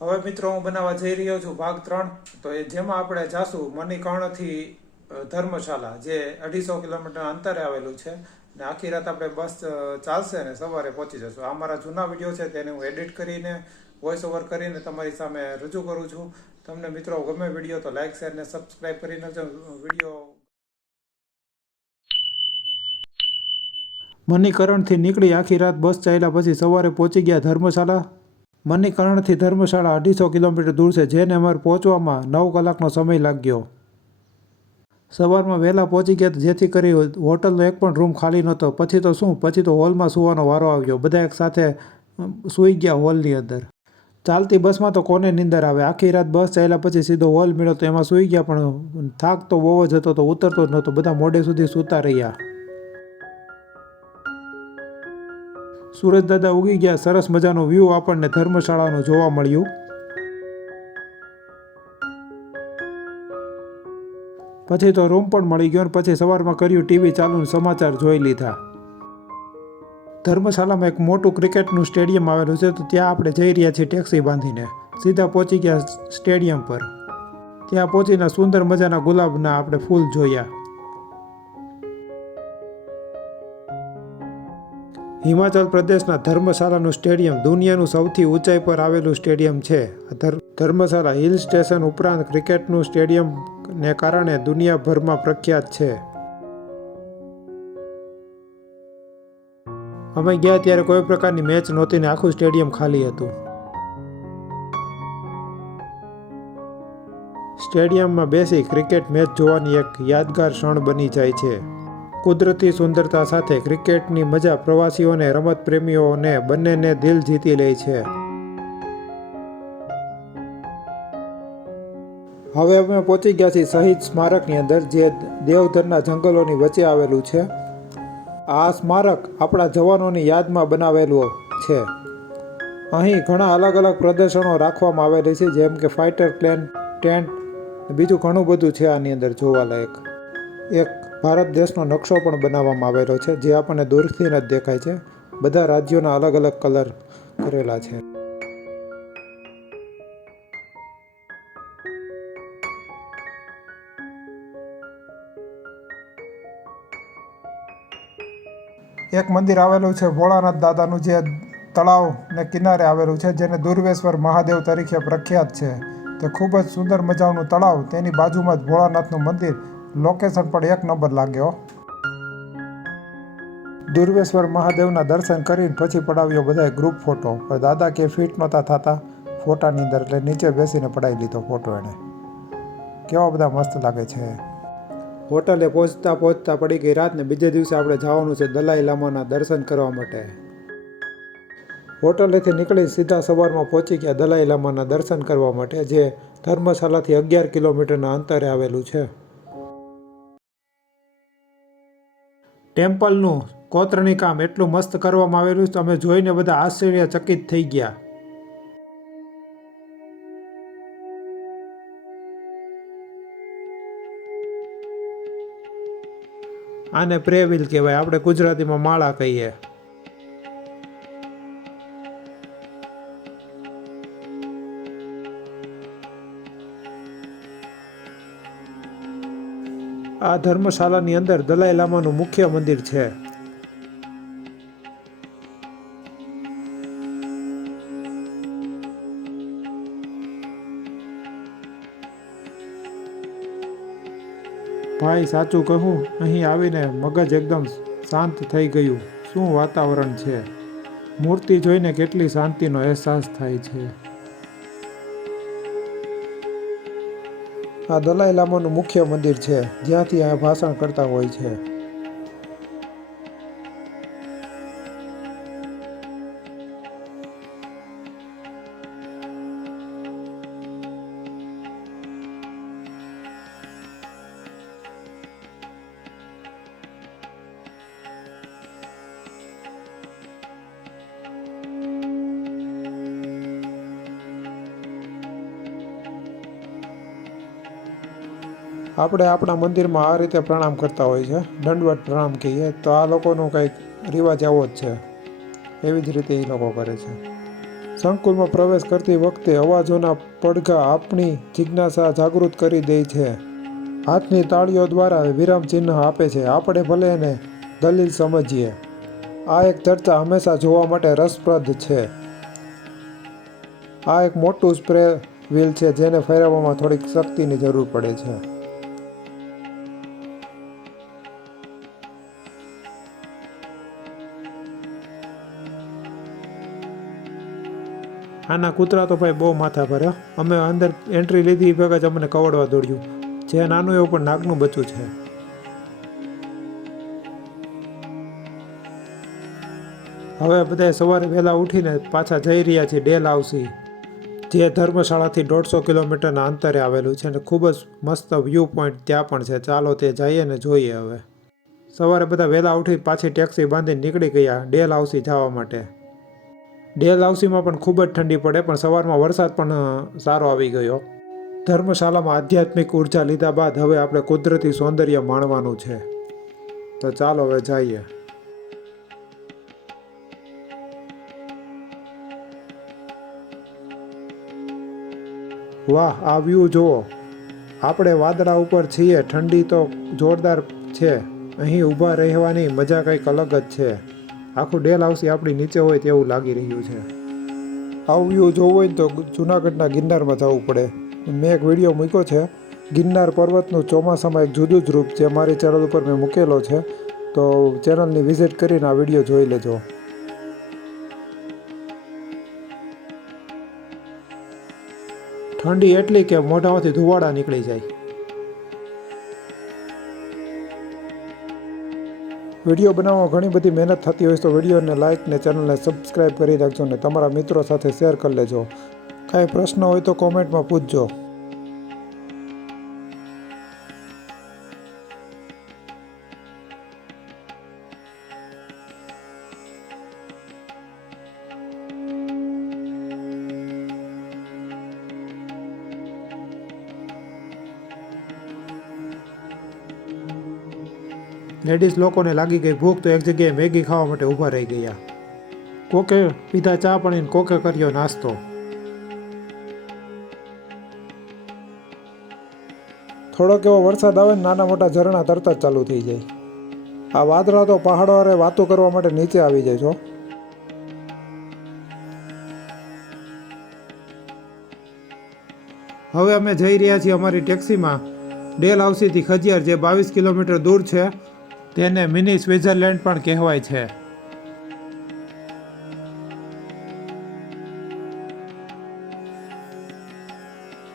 હવે મિત્રો, હું બનાવવા જઈ રહ્યો છું ભાગ ત્રણ. તો એ જેમાં આપણે જાશું મણિકર્ણથી ધર્મશાલા, જે અઢીસો કિલોમીટર અંતરે આવેલું છે. ને આખી રાત આપણે બસ ચાલશે ને સવારે પહોંચી જશું. આ મારા જૂના વીડિયો છે, તેને હું એડિટ કરીને વોઇસ ઓવર કરીને તમારી સામે રજૂ કરું છું. તમને મિત્રો, ગમે વીડિયો તો લાઇક શેર ને સબસ્ક્રાઈબ કરી નાખજો. વીડિયો મનીકરણથી નીકળી આખી રાત બસ ચાલ્યા પછી સવારે પહોંચી ગયા ધર્મશાળા મણિકરણથી ધર્મશાળા અઢીસો કિલોમીટર દૂર છે, જેને અમારે પહોંચવામાં નવ કલાકનો સમય લાગ્યો. સવારમાં વહેલા પહોંચી ગયા જેથી કરી હોટલનો એક પણ રૂમ ખાલી નહોતો. પછી તો શું? પછી તો હોલમાં સૂવાનો વારો આવ્યો. બધા એક સાથે સૂઈ ગયા હોલની અંદર. ચાલતી બસમાં તો કોને નીંદર આવે? આખી રાત બસ ચાલ્યા પછી સીધો હોલ મળ્યો તો એમાં સૂઈ ગયા પણ થાક તો બહુ જ હતો તો ઉતરતો જ નહોતો. બધા મોડે સુધી સૂતા રહ્યા. સુરજ દાદા ઉગી ગયા. સરસ મજાનો વ્યૂ આપણને ધર્મશાળાનો જોવા મળ્યું. પછી તો રૂમ પણ મળી ગયો અને પછી સવારમાં કર્યું ટીવી ચાલુ સમાચાર જોઈ લીધા. ધર્મશાળામાં એક મોટું ક્રિકેટનું સ્ટેડિયમ આવેલું છે તો ત્યાં આપણે જઈ રહ્યા છીએ ટેક્સી બાંધીને. સીધા પહોંચી ગયા સ્ટેડિયમ પર. ત્યાં પહોંચીને સુંદર મજાના ગુલાબના આપણે ફૂલ જોયા. હિમાચલ પ્રદેશના ધર્મશાળાનું સ્ટેડિયમ દુનિયાનું સૌથી ઊંચાઈ પર આવેલું સ્ટેડિયમ છે. આ ધર્મશાળા હિલ સ્ટેશન ઉપરાંત ક્રિકેટનું સ્ટેડિયમને કારણે દુનિયાભરમાં પ્રખ્યાત છે. અમે ગયા ત્યારે કોઈ પ્રકારની મેચ નહોતી ને આખું સ્ટેડિયમ ખાલી હતું. સ્ટેડિયમમાં બેસી ક્રિકેટ મેચ જોવાની એક યાદગાર ક્ષણ બની જાય છે. કુદરતી સુંદરતા સાથે ક્રિકેટની મજા પ્રવાસીઓને રમત પ્રેમીઓને બંનેને દિલ જીતી લે છે. હવે અમે પહોંચી ગયા છીએ શહીદ સ્મારકની અંદર, જે દેવધરના જંગલોની વચ્ચે આવેલું છે. આ સ્મારક આપણા જવાનોની યાદમાં બનાવેલું છે. અહીં ઘણા અલગ અલગ પ્રદર્શનો રાખવામાં આવેલી છે, જેમ કે ફાઇટર પ્લેન, ટેન્ટ બીજું ઘણું બધું છે આની અંદર જોવાલાયક એક ભારત દેશનો નકશો પણ બનાવવામાં આવેલો છે, જે આપણને દૂરથી જ દેખાય છે. બધા રાજ્યોના અલગ અલગ કલર કરેલા છે. એક મંદિર આવેલું છે ભોળાનાથ દાદાનું, જે તળાવ ને કિનારે આવેલું છે, જેને દુર્વેશ્વર મહાદેવ તરીકે પ્રખ્યાત છે. તે ખૂબ જ સુંદર મજાનું તળાવ, તેની બાજુમાં જ ભોળાનાથનું મંદિર લોકેશન પણ એક નંબર લાગ્યો. દુર્વેશ્વર મહાદેવના દર્શન કરીને પછી પડાવ્યો બધા ગ્રુપ ફોટો પણ દાદા કે ફિટ નહોતા થતા. ફોટાની અંદર એટલે નીચે બેસીને પડાવી લીધો ફોટો એણે. કેવા બધા મસ્ત લાગે છે. હોટલે પહોંચતા પહોંચતા પડી ગઈ રાતને બીજે દિવસે આપણે જવાનું છે દલાઈ લામાના દર્શન કરવા માટે. હોટલેથી નીકળી સીધા સવારમાં પહોંચી ગયા દલાઈ લામાના દર્શન કરવા માટે, જે ધર્મશાલાથી અગિયાર કિલોમીટરના અંતરે આવેલું છે. ટેમ્પલનું કોતરણી કામ એટલું મસ્ત કરવામાં આવેલું છે, અમે જોઈને બધા આશ્ચર્યચકિત થઈ ગયા. આને પ્રેવિલ કહેવાય, આપણે ગુજરાતીમાં માળા કહીએ. આ ધર્મશાલાની અંદર દલાઈ લામાનું મુખ્ય મંદિર છે. ભાઈ, સાચું કહું, અહીં આવીને મગજ એકદમ શાંત થઈ ગયું. શું વાતાવરણ છે? મૂર્તિ જોઈને કેટલી શાંતિનો અહેસાસ થાય છે. આ દલાઈ લામાનું મુખ્ય મંદિર છે જ્યાંથી આ ભાષણ કરતા હોય છે. આપણે આપણા મંદિરમાં આ રીતે પ્રણામ કરતા હોય છે. દંડવત પ્રણામ કહીએ તો આ લોકોનો કંઈક રિવાજ આવો જ છે. એવી જ રીતે એ લોકો કરે છે. સંકુલમાં પ્રવેશ કરતી વખતે અવાજોના પડઘા આપણી જિજ્ઞાસા જાગૃત કરી દે છે. હાથની તાળીઓ દ્વારા વિરામ ચિહ્ન આપે છે. આપણે ભલે એને દલીલ સમજીએ. આ એક ચર્ચા હંમેશા જોવા માટે રસપ્રદ છે. આ એક મોટું સ્પ્રે વ્હીલ છે જેને ફેરવવામાં થોડીક શક્તિની જરૂર પડે છે. આના કૂતરા તો ભાઈ બહુ માથા ભર્યા. અમે અંદર એન્ટ્રી લીધી એ ભેગા જ અમને કવડવા દોડ્યું. જે નાનું એવું પણ નાગનું બચ્ચું છે. હવે બધા સવારે વહેલા ઉઠીને પાછા જઈ રહ્યા છીએ ડેલ હાઉસી જે ધર્મશાળાથી દોઢસો કિલોમીટરના અંતરે આવેલું છે અને ખૂબ જ મસ્ત વ્યૂ પોઈન્ટ ત્યાં પણ છે. ચાલો તે જઈએ ને જોઈએ હવે. સવારે બધા વહેલા ઉઠી પાછી ટેક્સી બાંધીને નીકળી ગયા ડેલ હાઉસી જવા માટે. ડેલ હાઉસીમાં પણ ખૂબ જ ઠંડી પડે, પણ સવારમાં વરસાદ પણ સારો આવી ગયો. ધર્મશાળામાં આધ્યાત્મિક ઊર્જા લીધા બાદ હવે આપણે કુદરતી સૌંદર્ય માણવાનું છે. તો ચાલો હવે જઈએ. વાહ, આ વ્યૂ જુઓ. આપણે વાદળા ઉપર છીએ, ઠંડી તો જોરદાર છે. અહીં ઊભા રહેવાની મજા કંઈક અલગ જ છે. આખું ડેલ હાઉસી આપણી નીચે હોય તેવું લાગી રહ્યું છે. આવું વ્યૂ જોવું હોય તો જુનાગઢના ગિરનારમાં જવું પડે. મેં એક વીડિયો મૂક્યો છે, ગિરનાર પર્વતનું ચોમાસામાં એક જુદું જ રૂપ જે મારી ચેનલ ઉપર મેં મૂકેલો છે, તો ચેનલની વિઝિટ કરીને આ વીડિયો જોઈ લેજો. ઠંડી એટલી કે મોઢામાંથી ધુવાડા નીકળી જાય. વીડિયો બનાવવામાં ઘણી બધી મહેનત થતી હોય તો વિડીયોને લાઇક ને ચેનલને સબસ્ક્રાઇબ કરી રાખજો ને તમારા મિત્રો સાથે શેર કરી લેજો. કાંઈ પ્રશ્ન હોય તો કોમેન્ટમાં પૂછજો. લેડીઝ લોકોને લાગી ગઈ ભૂખ તો એક જગ્યાએ મેગી ખાવા માટે ઊભા રહી ગયા. કોકે પીધા ચા પાણીને કોકે કર્યો નાસ્તો. થોડોક એવો વરસાદ આવે ને નાના મોટા ઝરણા તરત જ ચાલુ થઈ જાય. આ વાદળા તો પહાડો અરે વાતો કરવા માટે નીચે આવી જાય છો. હવે અમે જઈ રહ્યા છીએ અમારી ટેક્સીમાં. ડેલ હાઉસીથી ખજિયાર, જે બાવીસ કિલોમીટર દૂર છે તેને મિની સ્વિટ્ઝરલેન્ડ પણ કહેવાય છે.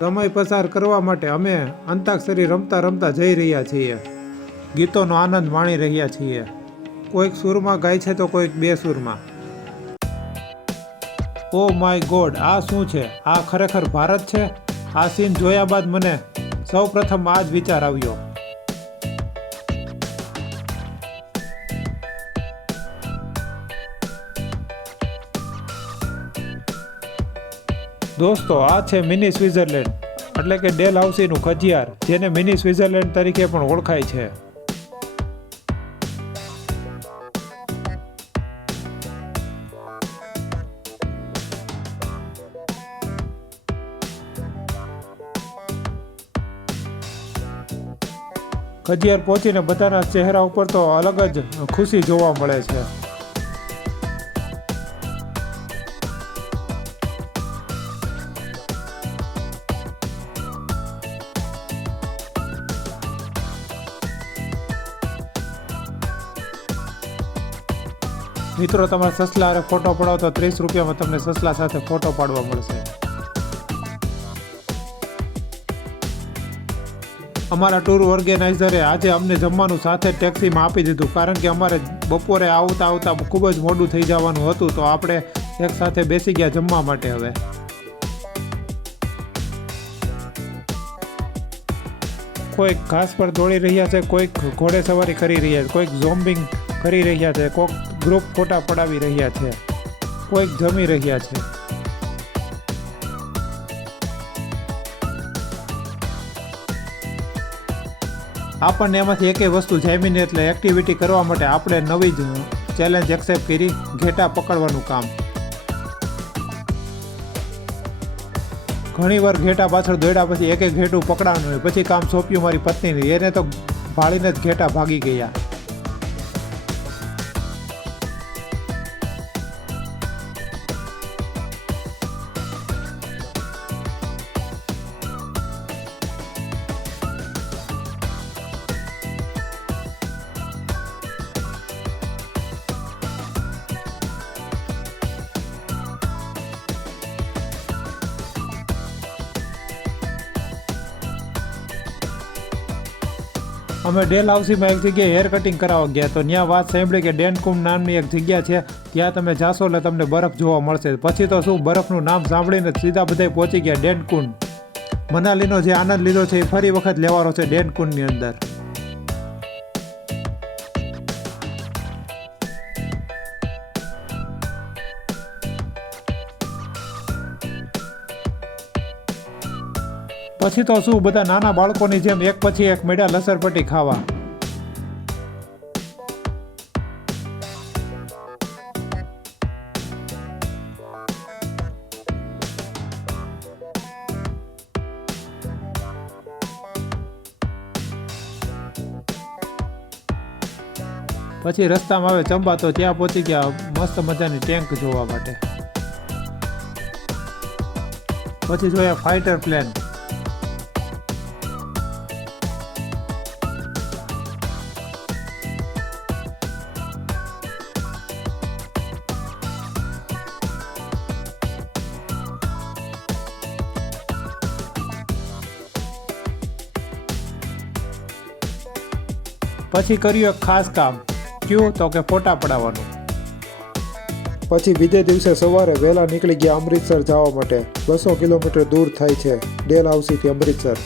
સમય પસાર કરવા માટે અમે અંતાક્ષરી રમતા રમતા જઈ રહ્યા છીએ. ગીતોનો આનંદ માણી રહ્યા છીએ. કોઈક સૂરમાં ગાય છે તો કોઈક બે સૂરમાં. ઓ માય ગોડ આ શું છે? આ ખરેખર ભારત છે? આ સીન જોયા બાદ મને સૌ પ્રથમ આ જ વિચાર આવ્યો. દોસ્તો, આ છે મિની સ્વિટ્ઝરલેન્ડ એટલે કે ડેલ હાઉસીનું ખજિયાર, જેને મિની સ્વિટ્ઝરલેન્ડ તરીકે પણ ઓળખાય છે. ખજિયાર પહોંચીને બધાના ચહેરા ઉપર તો અલગ જ ખુશી જોવા મળે છે. મિત્રો, તમારે સસલા અને ફોટો પડાવો તો ત્રીસ રૂપિયામાં તમને સસલા સાથે ફોટો પાડવા મળશે. અમારા ટૂર ઓર્ગેનાઇઝરે આજે અમને જમવાનું સાથે ટેક્સીમાં આપી દીધું, કારણ કે અમારે બપોરે આવતા આવતા ખૂબ જ મોડું થઈ જવાનું હતું, તો આપણે એક સાથે બેસી ગયા જમવા માટે હવે. કોઈક ઘાસ પર દોડી રહ્યા છે, કોઈક ઘોડે સવારી કરી રહ્યા છે, કોઈક ઝોમ્બિંગ કરી રહ્યા છે, કોઈક ગ્રુપ ફોટા પડાવી રહ્યા છે. કોઈક જમી રહ્યા છે. આપણને એમાંથી એકેય વસ્તુ જામીને એટલે એક્ટિવિટી કરવા માટે આપણે નવી જ ચેલેન્જ એક્સેપ્ટ કરી ઘેટા પકડવાનું કામ. ઘણીવાર ઘેટા પાછળ દોડ્યા પછી એક એક ઘેટું પકડાવાનું પછી કામ સોંપ્યું મારી પત્નીને. એને તો ભાળીને જ ઘેટા ભાગી ગયા. અમે ડેલ હાઉસીમાં એક જગ્યાએ હેર કટિંગ કરાવવા ગયા તો ત્યાં વાત સાંભળી કે ડેનકુમ નામની એક જગ્યા છે, ત્યાં તમે જાશો એટલે તમને બરફ જોવા મળશે. પછી તો શું, બરફનું નામ સાંભળીને સીધા બધા પહોંચી ગયા ડેનકુંડ મનાલીનો જે આનંદ લીધો છે એ ફરી વખત લેવાનો છે ડેનકુંડની અંદર. પછી તો શું, બધા નાના બાળકોની જેમ એક પછી એક મેળા લસરપટ્ટી ખાવા. પછી રસ્તામાં આવે ચંબા તો ત્યાં પહોંચી ગયા મસ્ત મજાની ટેન્ક જોવા માટે. પછી જોયા ફાઇટર પ્લેન પછી કર્યું એક ખાસ કામ. કયું તો કે ફોટા પડાવવાનું. પછી બીજે દિવસે સવારે વહેલા નીકળી ગયા અમૃતસર જવા માટે. બસો કિલોમીટર દૂર થાય છે. ડેલ હાઉસીથી અમૃતસર.